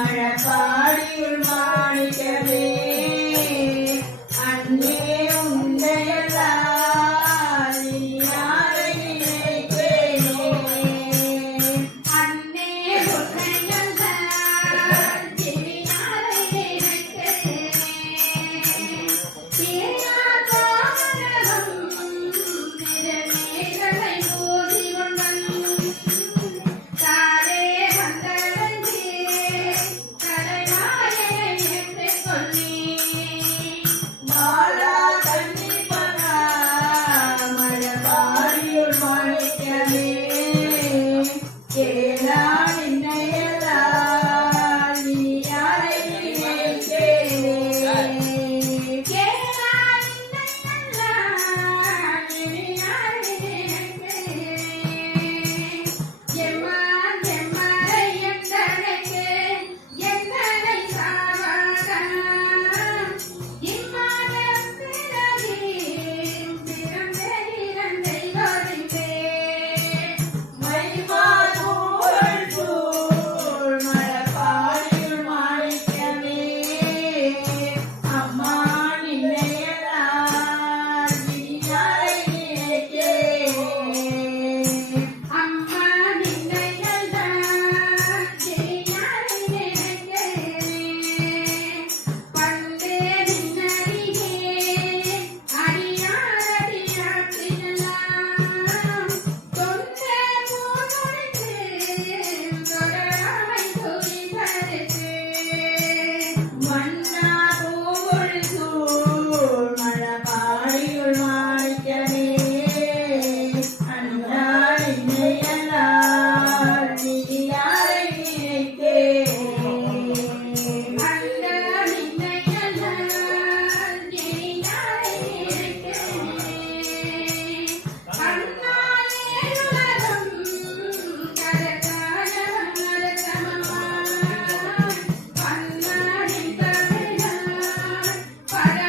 மழப்பாடியுள் Para